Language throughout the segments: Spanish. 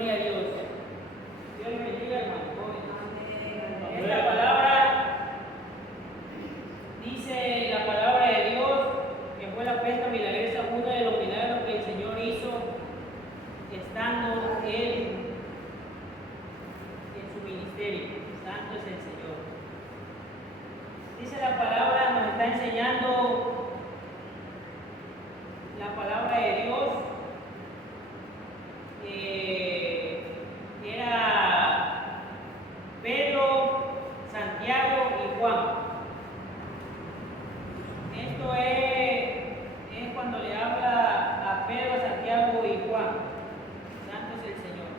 Gloria a Dios. Dios les bendiga, hermano. Esta palabra dice la palabra de Dios que fue la pesca milagrosa, uno de los milagros que el Señor hizo estando Él en su ministerio. Santo es el Señor. Dice la palabra, nos está enseñando la palabra de Dios. Era Pedro, Santiago y Juan. Esto es cuando le habla a Pedro, Santiago y Juan. Santo es el Señor.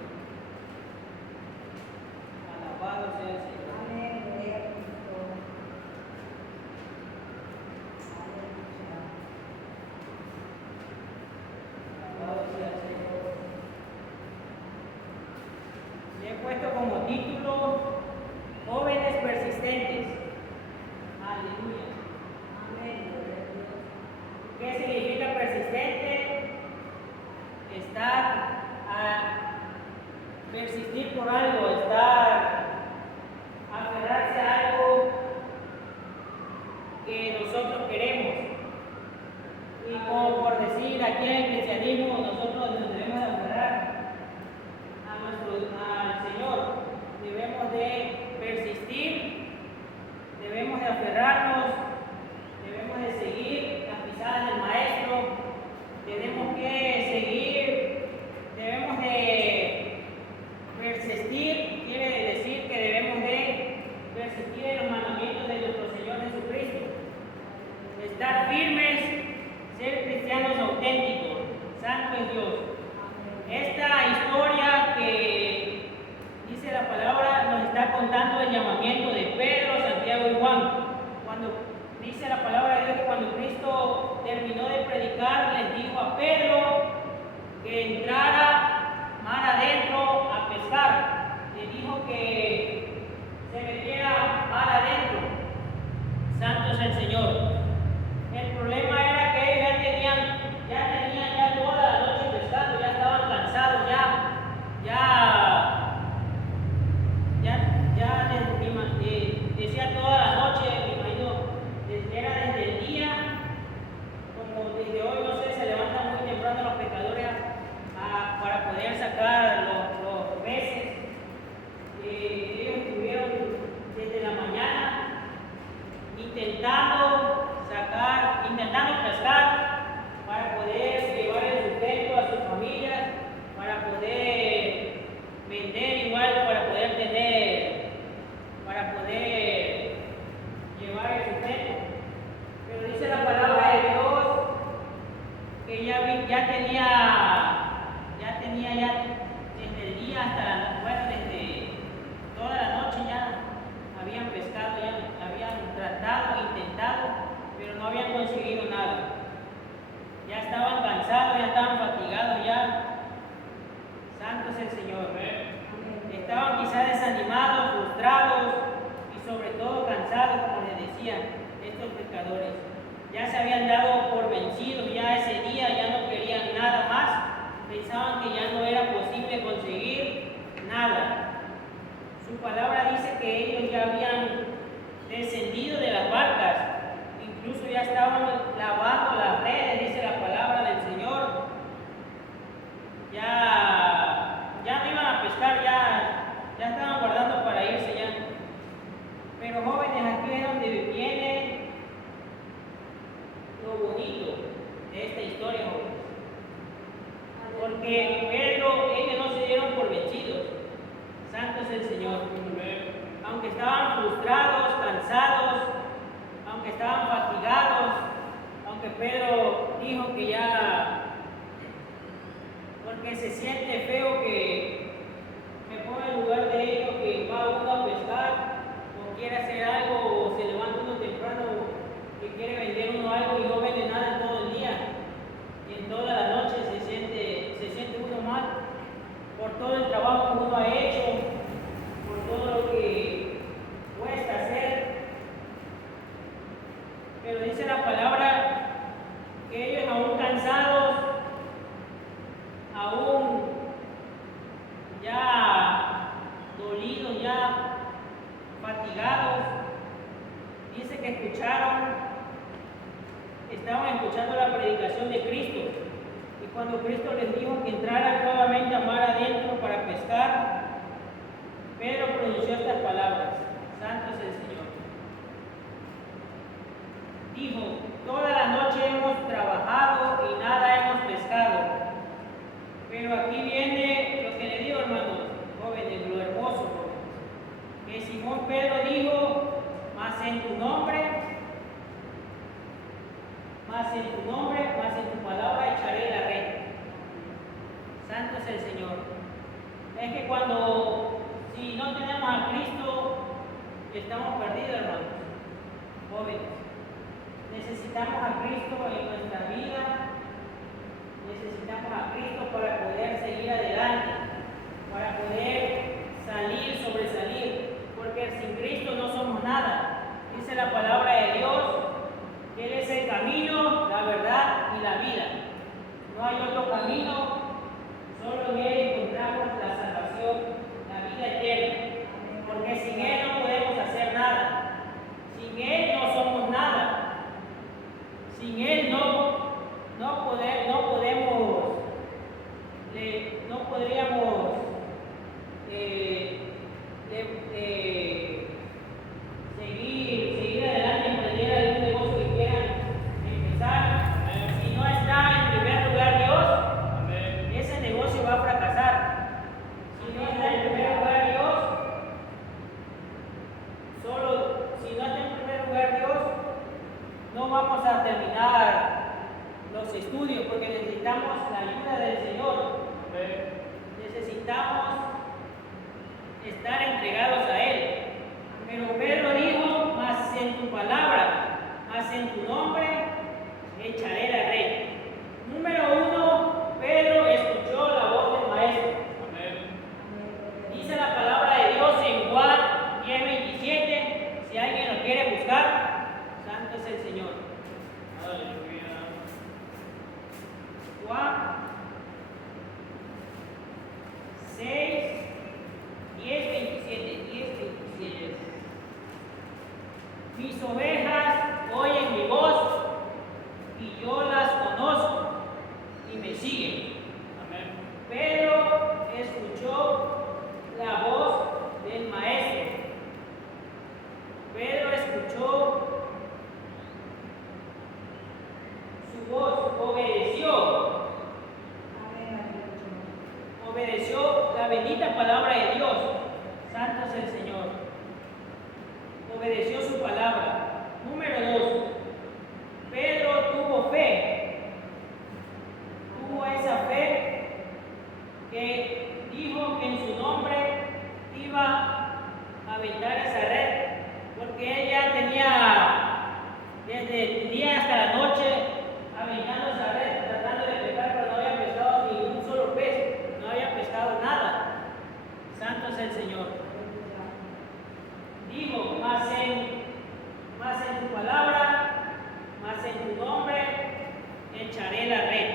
Alabado sea el Señor. Le he puesto como título Jóvenes Persistentes. Aleluya. ¿Qué significa persistente? Estar persistir por algo, aferrarse a algo que nosotros queremos. Y como por decir aquí en el cristianismo, nosotros nos debemos de aferrar al Señor, debemos de persistir, debemos de aferrarnos, debemos de seguir las pisadas del Maestro, tenemos que seguir, debemos de persistir, quiere decir que debemos de persistir en los mandamientos de nuestro Señor Jesucristo, estar firmes, ser cristianos auténticos. Santo es Dios. Esta historia que dice la palabra nos está contando el llamamiento de Pedro, Santiago y Juan. Cuando dice la palabra de Dios que cuando Cristo terminó de predicar, les dijo a Pedro que entrara mar adentro a pescar. Le dijo que se metiera mar adentro. Santo es el Señor. El problema era que ellos ya tenían toda la noche pescando, ya estaban cansados, decía toda la noche, me imagino, era desde el día, como desde hoy, no sé, se levantan muy temprano los pescadores para poder sacar los peces. Ellos estuvieron desde la mañana intentando pescar para poder llevar el sustento a sus familias, para poder vender igual, para poder llevar el sustento. Pero dice la palabra de Dios que ya tenía desde el día hasta desde toda la noche ya habían pescado, ya habían tratado, intentado, pero no habían conseguido nada. Ya estaban cansados, ya estaban fatigados, ya. Santo es el Señor. Estaban quizás desanimados, frustrados y sobre todo cansados, como les decía, estos pescadores. Ya se habían dado por vencidos, ya ese día ya no querían nada más, pensaban que ya no era posible conseguir nada. Su palabra dice que ellos ya habían descendido de las barcas, incluso ya estaban lavando las redes, dice la palabra del Señor. Ya no iban a pescar, ya estaban guardando para irse ya. Pero jóvenes, aquí es donde viene lo bonito de esta historia, jóvenes. Porque ellos no se dieron por vencidos. Santo es el Señor. Aunque estaban frustrados, cansados, aunque estaban fatigados, aunque Pedro dijo que porque se siente feo que me ponga en lugar de ellos, que va uno a pescar o quiere hacer algo o se levanta uno temprano que quiere vender uno algo y no vende nada en todo el día y en toda la noche se siente uno mal por todo el trabajo que uno ha hecho, por todo lo que cuesta hacer. Pero dice la palabra que ellos aún cansados, aún Cristo les dijo que entraran nuevamente a mar adentro para pescar, Pedro pronunció estas palabras: Santo es el Señor. Dijo: toda la noche hemos trabajado y nada hemos pescado. Pero aquí viene lo que le digo, hermanos jóvenes, lo hermoso, que Simón Pedro dijo: mas en tu nombre, más en tu palabra echaré la red. Santo es el Señor. Es que si no tenemos a Cristo, estamos perdidos, hermanos jóvenes. Necesitamos a Cristo en nuestra vida. Necesitamos a Cristo para poder seguir adelante, para poder sobresalir, porque sin Cristo no somos nada. Dice la palabra de Dios que Él es el camino, la verdad y la vida. No hay otro camino, solo en Él encontramos la salvación, la vida eterna, porque sin Él no podemos hacer nada. Sin Él no somos nada. Sin Él no podríamos seguir adelante y emprender algún negocio que quieran empezar. Si no está en primer lugar Dios, ese negocio va a fracasar. Si no está en primer lugar Dios, no vamos a terminar los estudios, porque necesitamos la ayuda del Señor. Necesitamos estar entregados a Él. Pero Pedro dijo: mas en tu palabra, mas en tu nombre echaré la red. Número 1, Pedro escuchó la voz del Maestro. Dice la palabra de Dios en Juan 10:27, si alguien lo quiere buscar. Santo es el Señor. Aleluya. Juan 6, 10, 27. Mis ovejas oyen mi voz y yo las conozco y me siguen. Amén. Pedro escuchó la voz del Maestro. Pedro escuchó su voz, obedeció la bendita palabra de Dios. Santo es el Señor. Obedeció su palabra. Número 2, Pedro tuvo fe. Tuvo esa fe que dijo que en su nombre iba a aventar esa red, porque él ya tenía desde el día hasta la noche aventando esa red, tratando de pescar, pero no había pescado ni un solo pez, no había pescado nada. Santo es el Señor. Dijo: más en tu palabra, más en tu nombre echaré la red.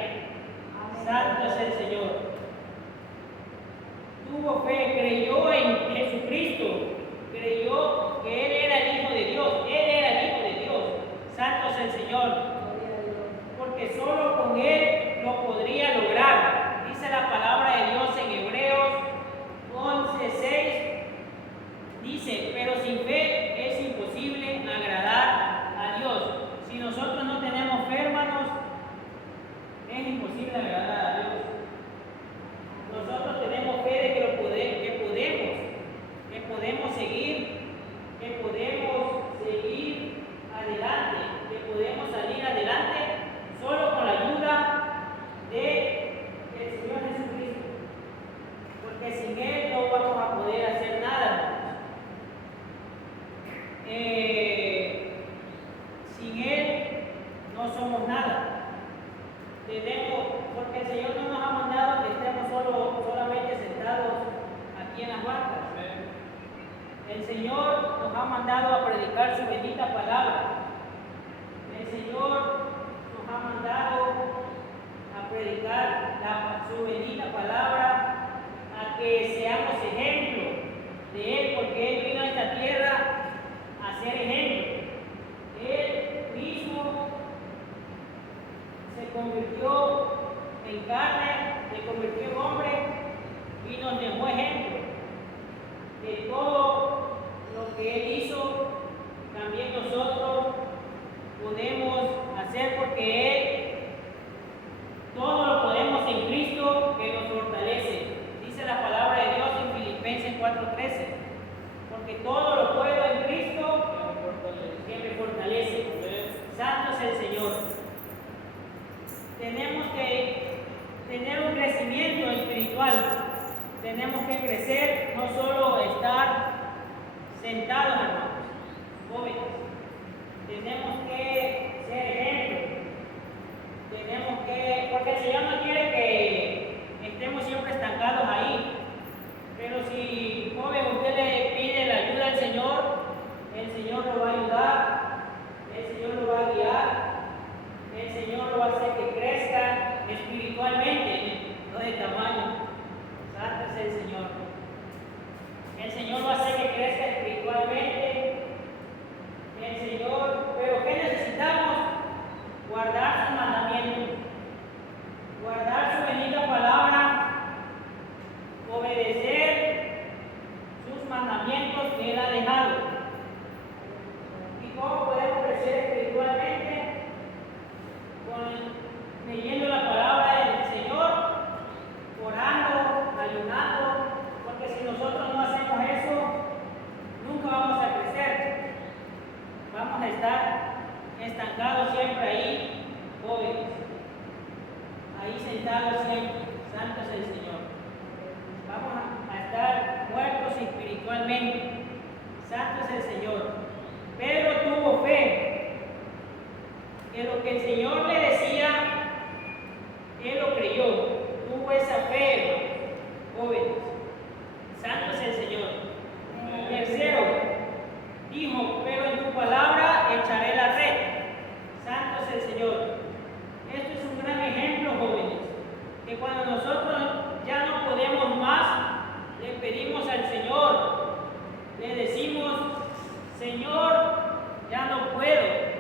Santo es el Señor. Tuvo fe, creyó en Jesucristo, creyó que Él era el Hijo de Dios, Él era el Hijo de Dios. Santo es el Señor. Porque solo con Él lo podría lograr. Dice la palabra de Dios en Hebreos 11:6. Dice: pero sin fe es imposible agradar a Dios. Si nosotros no tenemos fe, hermanos, es imposible agradar a Dios. Nosotros tenemos fe de que podemos seguir adelante, que podemos salir adelante solo con la ayuda del Señor Jesucristo, porque sin Él no vamos a poder hacer nada. Sin Él no somos nada. Porque el Señor no nos ha mandado que estemos solamente sentados aquí en las bancas. El Señor nos ha mandado a predicar su bendita palabra. El Señor nos ha mandado a predicar su bendita palabra, a que seamos ejemplo de Él, porque Él vino a esta tierra a ser ejemplo. Él mismo se convirtió en carne, se convirtió en hombre y nos dejó ejemplo de todo lo que Él hizo. También nosotros podemos hacer porque Él, todo lo podemos en Cristo que nos fortalece. Dice la palabra de Dios en Filipenses 4:13, porque todo lo puedo en Cristo que me fortalece. Santo es el Señor. Tenemos que tener un crecimiento espiritual. Tenemos que crecer, no solo estar sentados, hermanos, jóvenes. Tenemos que ser ejemplos. Tenemos que, porque el Señor no quiere que estemos siempre estancados ahí. Pero si, joven, usted le pide la ayuda al Señor, el Señor lo va a ayudar, el Señor lo va a guiar, el Señor lo va a hacer que crezca espiritualmente, no de tamaño. Santo es el Señor. El Señor va a hacer que crezca espiritualmente. El Señor, pero ¿qué necesitamos? Guardar sus mandamientos, guardar su bendita palabra, obedecer sus mandamientos que Él ha dejado. ¿Y cómo podemos crecer espiritualmente? Leyendo la palabra del Señor, orando, ayunando, porque si nosotros no hacemos eso, nunca vamos a crecer. Vamos a estar estancados siempre ahí, jóvenes, ahí sentados siempre. Santo es el Señor. Vamos a estar muertos espiritualmente. Santo es el Señor. Pedro tuvo fe, que lo que el Señor le decía, él lo creyó. Tuvo esa fe, jóvenes. Santo es el Señor. Tercero, dijo, pero en tu palabra echaré la red. Santo es el Señor. Esto es un gran ejemplo, jóvenes, que cuando nosotros ya no podemos más, le pedimos al Señor, le decimos, Señor, ya no puedo.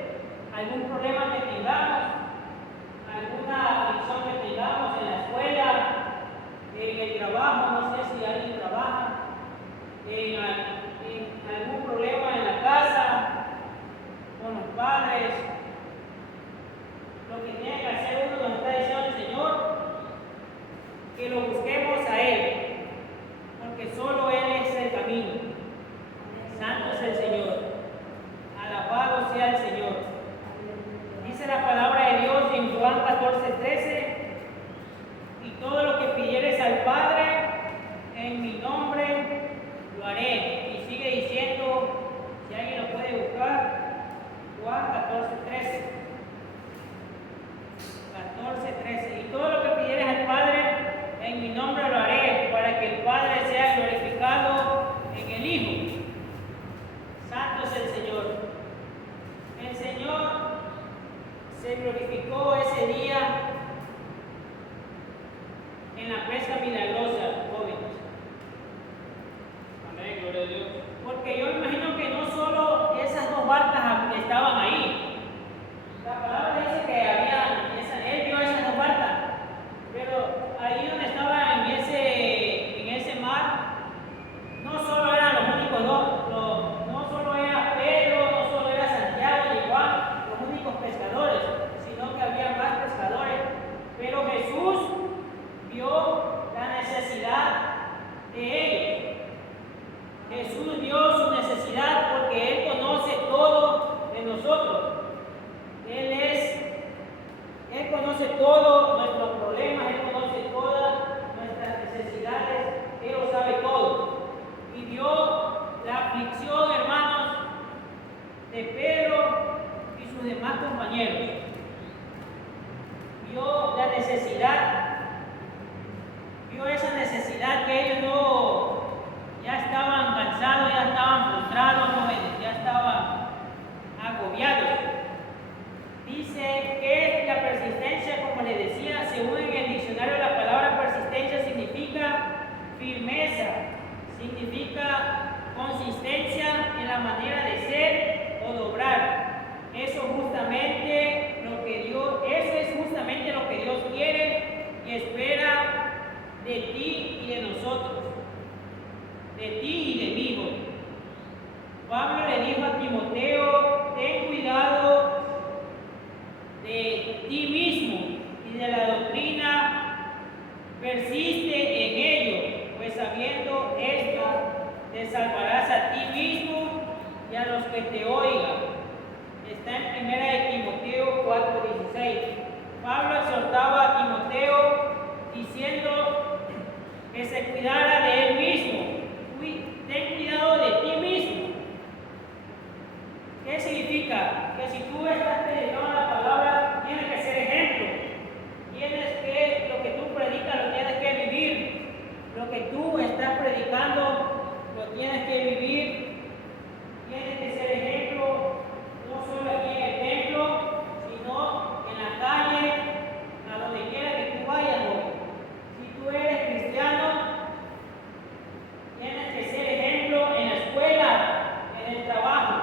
Algún problema que tengamos, alguna aflicción que tengamos en la escuela, en el trabajo, no sé si alguien trabaja, en algún problema en la casa, con los padres, lo que tiene que hacer uno nos está diciendo el Señor, que lo busquemos a Él, porque solo Él es el camino. Santo es el Señor. Alabado sea el Señor. Dice la palabra de Dios en Juan 14:13, y todo lo que pidieres al Padre en mi nombre lo haré. Y sigue diciendo, si alguien lo puede buscar, Juan 14:13. 14:13. Y todo lo que pidieres al Padre en mi nombre lo haré, para que el Padre sea glorificado en el Hijo. Santo es el Señor. El Señor se glorificó ese día en la pesca milagrosa, jóvenes. Amén, gloria a Dios. Porque yo imagino que no solo esas dos barcas estaban ahí. La palabra dice que él vio esas dos barcas, pero ahí donde estaba en ese mar, no solo eran los únicos dos, no solo era Pedro, no solo era Santiago y Juan, los únicos pescadores, sino que había más pescadores. Pero Jesús vio la necesidad de ellos. Jesús vio su necesidad porque Él conoce todo de nosotros. Él conoce todos nuestros problemas, Él conoce todas nuestras necesidades, Él lo sabe todo. Y vio la aflicción, hermanos, de Pedro y sus demás compañeros. Vio la necesidad, vio esa necesidad que ellos ya estaban cansados, ya estaban frustrados, jóvenes, ya estaban agobiados. Dice que la persistencia, como le decía, según en el diccionario la palabra persistencia significa firmeza, significa consistencia en la manera de ser o de obrar. Eso es justamente lo que Dios quiere y espera de ti y de nosotros, de ti y de mí. Pablo le dijo a Timoteo: ten cuidado de ti mismo y de la doctrina, persiste en ello, pues sabiendo esto, te salvarás a ti mismo y a los que te oigan. Está en 1 de Timoteo 4:16. Pablo exhortaba a Timoteo diciendo que se cuidara de él mismo. Ten cuidado de ti mismo. ¿Qué significa? Que si tú estás predicando la palabra, tienes que ser ejemplo. Lo que tú predicas lo tienes que vivir. Lo que tú estás predicando lo tienes que vivir. Tienes que ser ejemplo, no solo aquí en el templo, sino en la calle, a donde quiera que tú vayas hoy. Si tú eres cristiano, tienes que ser ejemplo en la escuela, en el trabajo,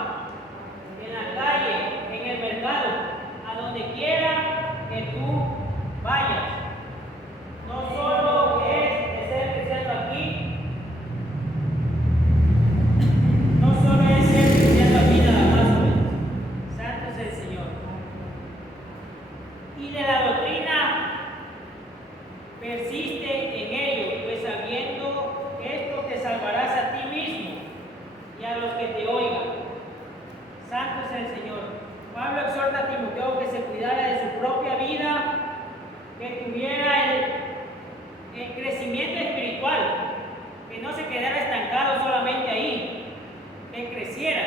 en la calle, en el mercado, a donde quiera que tú vayas. No solo es de ser cristiano aquí, no solo es ser cristiano aquí nada más, santo es el Señor. Y de la doctrina, persiste en ello, pues sabiendo esto te salvarás a ti mismo y a los que te oigan. Santo es el Señor. Pablo exhorta a Timoteo que se cuidara de su propia vida, que tuviera el crecimiento espiritual, que no se quedara estancado solamente ahí, que creciera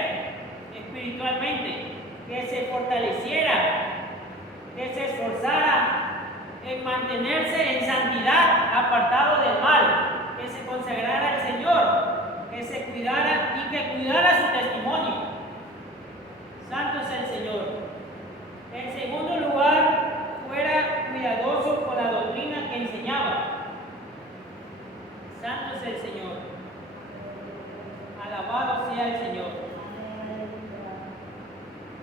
espiritualmente, que se fortaleciera, que se esforzara en mantenerse en santidad, apartado del mal, que se consagrara al Señor, que se cuidara y que cuidara su testimonio. Santo es el Señor. En segundo lugar, fuera cuidadoso con la doctrina que enseñaba. Santo es el Señor. Alabado sea el Señor.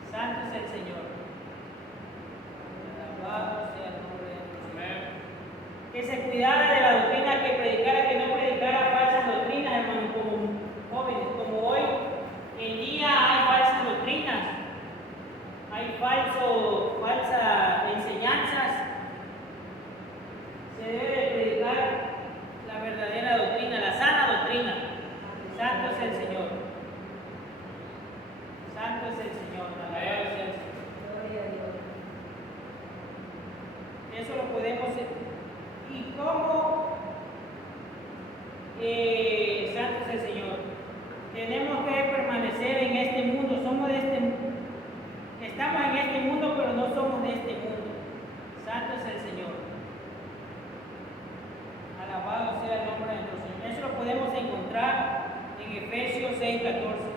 Santo es el Señor. Alabado sea el nombre de Dios. Que se cuidara de la doctrina que predicara, que no predicara falsas doctrinas, hermanos, como jóvenes, como hoy en día hay falsas doctrinas, hay falsas enseñanzas. Se debe de predicar la verdadera doctrina, la sana doctrina. Santo es el Señor. Santo es el Señor. Alabado sea el Señor. Eso lo podemos hacer. ¿Y cómo? Santo es el Señor. Tenemos que permanecer en este mundo. Somos de este mundo. Estamos en este mundo, pero no somos de este mundo. Santo es el Señor. Alabado sea el nombre de nuestro Señor. Eso lo podemos encontrar en Efesios 6:14,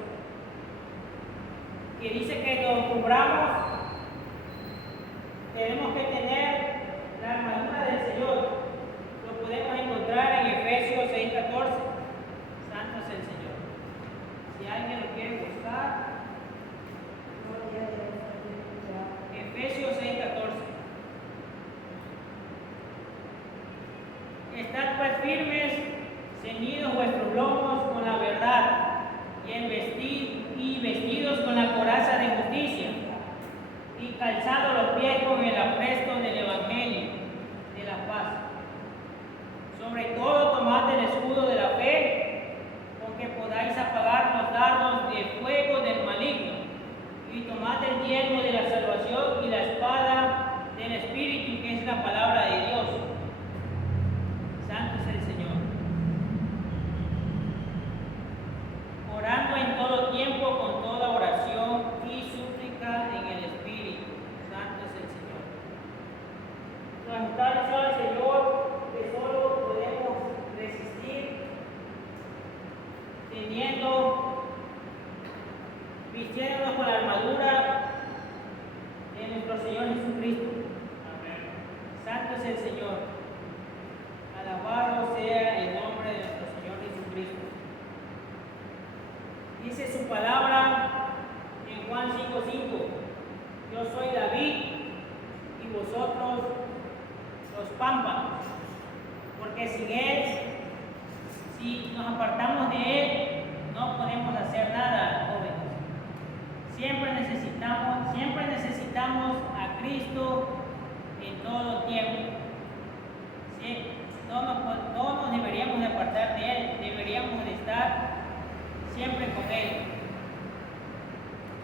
que dice que nos cubramos, tenemos que tener la armadura del Señor. Lo podemos encontrar en Efesios 6:14. Santo es el Señor. Si alguien lo quiere buscar, Efesios 6:14. Estad pues firmes, ceñidos vuestros lomos con la verdad, y vestidos con la coraza de justicia, y calzados los pies con el apresto del Evangelio de la paz. Sobre todo tomad el escudo de la fe, con que podáis apagar los dardos de fuego del maligno, y tomad el yelmo de la salvación y la espada del Espíritu, que es la palabra de Dios. Santo es el Señor. Orando en todo tiempo con toda oración y súplica en el Espíritu. Santo es el Señor. Nos está diciendo el Señor que solo podemos Porque sin Él, si nos apartamos de Él, no podemos hacer nada, jóvenes. Siempre necesitamos a Cristo en todo tiempo. ¿Sí? No nos deberíamos de apartar de Él, deberíamos de estar siempre con Él.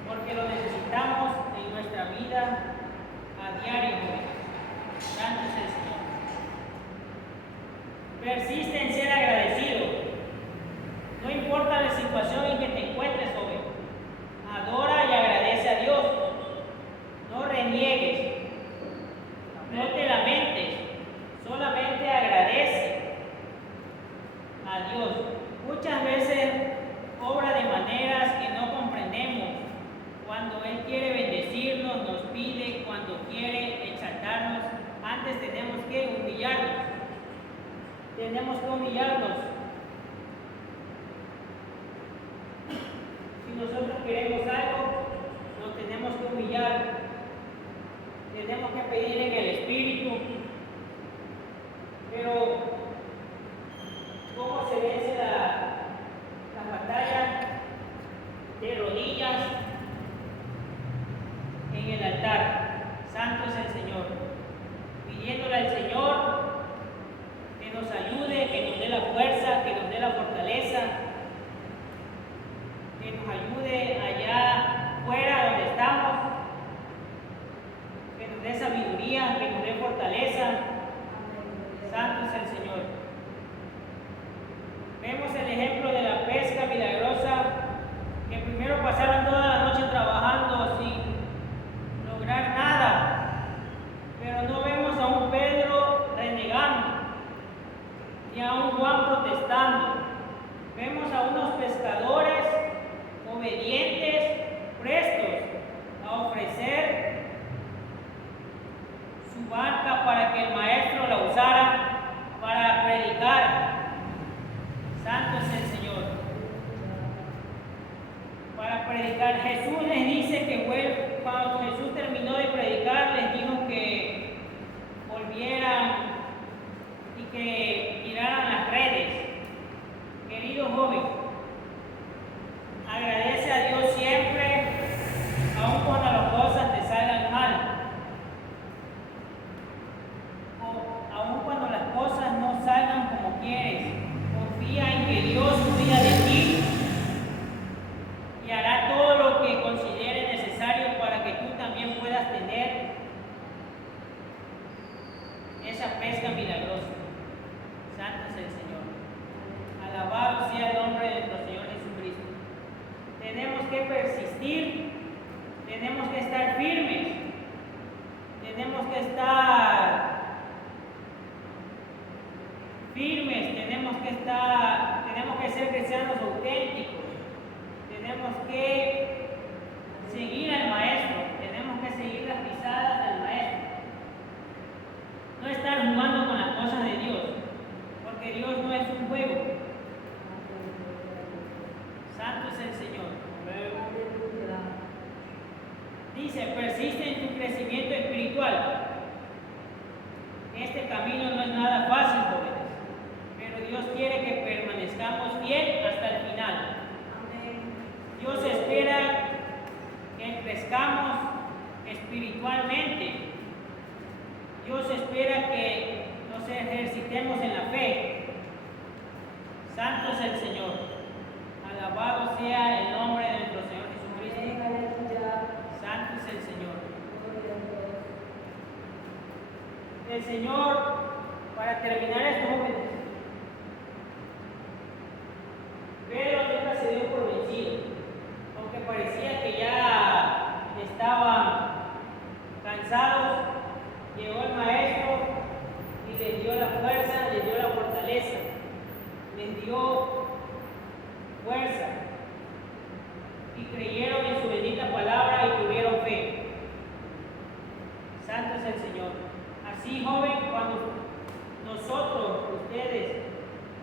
Porque lo necesitamos en nuestra vida a diario, jóvenes. Santo es el Señor. Persiste en ser agradecido. No importa la situación en que te encuentres, joven. Adora y agradece a Dios. No reniegues. No te lamentes. Solamente agradece a Dios. Muchas veces obra de maneras que no comprendemos. Cuando Él quiere bendecirnos, nos pide, cuando quiere exaltarnos, antes tenemos que humillarnos. Si nosotros queremos algo, nos tenemos que humillar. Tenemos que pedir en el Espíritu. Pero, ¿cómo se vence la batalla? De rodillas en el altar. Santo es el Señor. Pidiéndole al Señor que nos ayude, que nos dé la fuerza, que nos dé la fortaleza, que nos ayude allá fuera donde estamos, que nos dé sabiduría, que nos dé fortaleza. Santo es el Señor. Vemos el ejemplo de la pesca milagrosa, que primero pasaron toda la noche trabajando sin lograr nada, pero no vemos a un Pedro renegando, ni a un Juan protestando. Vemos a unos pescadores obedientes, prestos a ofrecer su barca para que el maestro la usara para predicar. Santo es el Señor. Para predicar. Jesús les dice que cuando Jesús terminó de predicar, les dijo que volvieran y que tiraran las redes. Querido joven, agradece a Dios siempre, aun cuando las cosas te salgan mal. O aun cuando las cosas no salgan como quieres. Confía en que Dios cuida de ti y hará todo lo que considere necesario para que tú también puedas tener esa pesca milagrosa. Santo es el Señor. Alabado sea el nombre de nuestro Señor Jesucristo. Tenemos que persistir, tenemos que estar firmes, tenemos que estar firmes, tenemos que ser cristianos auténticos, tenemos que seguir al Maestro, tenemos que seguir las pisadas del Maestro. No estar jugando con las cosas de Dios, porque Dios no es un juego. Santo es el Señor. Dice, persiste en tu crecimiento espiritual. Este camino no es nada fácil, jóvenes, pero Dios quiere que permanezcamos fiel hasta el final. Dios espera que crezcamos espiritualmente. Dios espera que nos ejercitemos en la fe. Santo es el Señor. Alabado sea el nombre de nuestro Señor Jesucristo. Santo es el Señor. El Señor, para terminar esto, jóvenes, Pedro nunca se dio por vencido, aunque parecía que ya estaban cansados. Llegó el Maestro y les dio la fuerza, les dio la fortaleza, les dio fuerza y creyeron en su bendita palabra y tuvieron fe. Santo es el Señor. Así, joven, cuando nosotros, ustedes,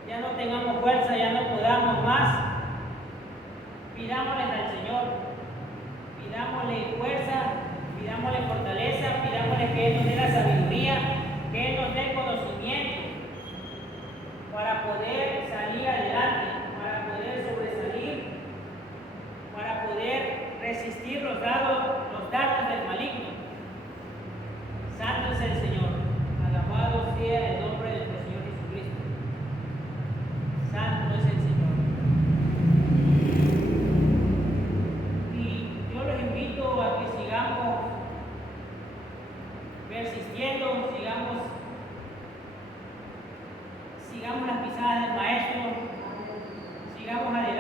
ya no tengamos fuerza, ya no podamos más, pidámosle al Señor, pidámosle fuerza, pidámosle fortaleza, pidámosle que Él nos dé la sabiduría, que Él nos dé el conocimiento poder salir adelante, para poder sobresalir, para poder resistir los dardos del maligno. Santo es el Señor. Alabado sea el nombre de nuestro Señor Jesucristo. Santo es el Señor. Y yo los invito a que sigamos persistiendo, sigamos las pisadas del Maestro, sigamos adelante.